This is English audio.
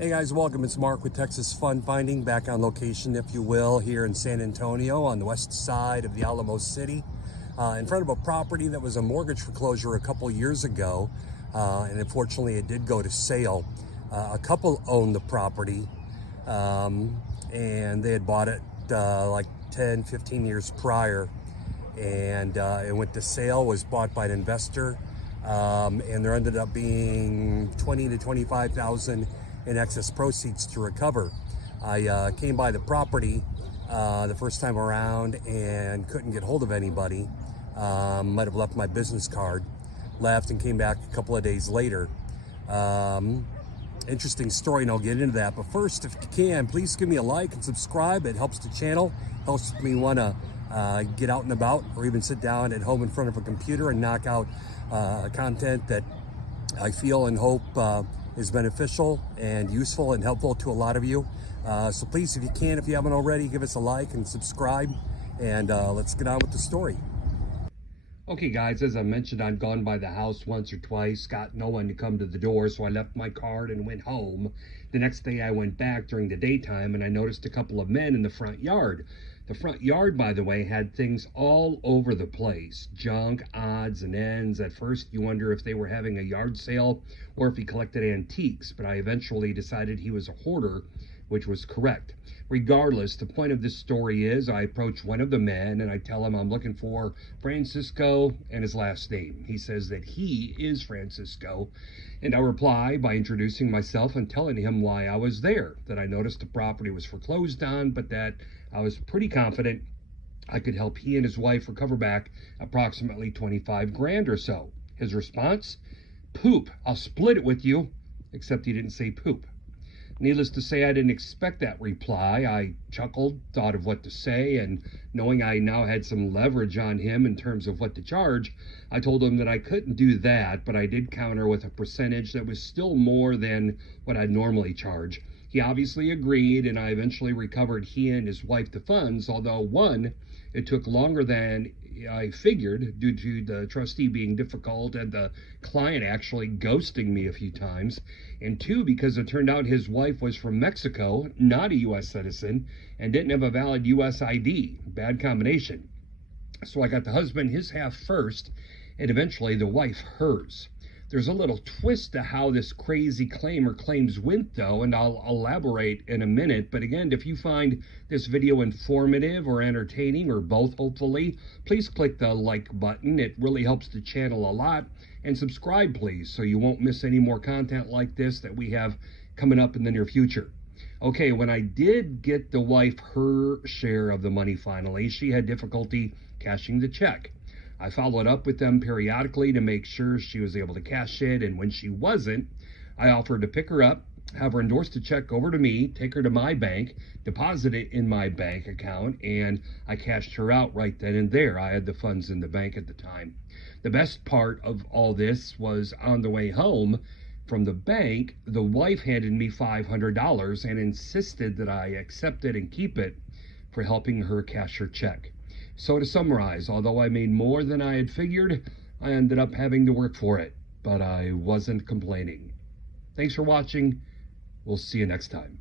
Hey guys, welcome. It's Mark with Texas Fundfinding, back on location, if you will, here in San Antonio on the west side of the Alamo City, in front of a property that was a mortgage foreclosure a couple years ago, and unfortunately it did go to sale. A couple owned the property, and they had bought it like 10, 15 years prior, and it went to sale, was bought by an investor, and there ended up being 20 to 25,000 in excess proceeds to recover. I came by the property the first time around and couldn't get hold of anybody. Might have left my business card, left and came back a couple of days later. Interesting story, and I'll get into that. But first, if you can, please give me a like and subscribe. It helps the channel, helps me want to get out and about, or even sit down at home in front of a computer and knock out content that I feel and hope is beneficial and useful and helpful to a lot of you. So please, if you can, if you haven't already, give us a like and subscribe, and let's get on with the story. Okay guys, as I mentioned, I'd gone by the house once or twice, got no one to come to the door, so I left my card and went home. The next day I went back during the daytime and I noticed a couple of men in the front yard. The front yard, by the way, had things all over the place. Junk, odds and ends. At first you wonder if they were having a yard sale or if he collected antiques, but I eventually decided he was a hoarder, which was correct. Regardless, the point of this story is I approach one of the men and I tell him I'm looking for Francisco and his last name. He says that he is Francisco, and I reply by introducing myself and telling him why I was there, that I noticed the property was foreclosed on, but that I was pretty confident I could help he and his wife recover back approximately 25 grand or so. His response? Poop. I'll split it with you. Except he didn't say poop. Needless to say, I didn't expect that reply. I chuckled, thought of what to say, and knowing I now had some leverage on him in terms of what to charge, I told him that I couldn't do that, but I did counter with a percentage that was still more than what I'd normally charge. He obviously agreed, and I eventually recovered he and his wife the funds, although one, it took longer than I figured due to the trustee being difficult and the client actually ghosting me a few times, and two, because it turned out his wife was from Mexico, not a U.S. citizen, and didn't have a valid U.S. ID. Bad combination. So I got the husband his half first, and eventually the wife hers. There's a little twist to how this crazy claim or claims went, though, and I'll elaborate in a minute. But again, if you find this video informative or entertaining, or both, hopefully, please click the like button. It really helps the channel a lot. And subscribe, please, so you won't miss any more content like this that we have coming up in the near future. Okay, when I did get the wife her share of the money finally, she had difficulty cashing the check. I followed up with them periodically to make sure she was able to cash it, and when she wasn't, I offered to pick her up, have her endorse the check over to me, take her to my bank, deposit it in my bank account, and I cashed her out right then and there. I had the funds in the bank at the time. The best part of all this was on the way home from the bank, the wife handed me $500 and insisted that I accept it and keep it for helping her cash her check. So to summarize, although I made more than I had figured, I ended up having to work for it, but I wasn't complaining. Thanks for watching. We'll see you next time.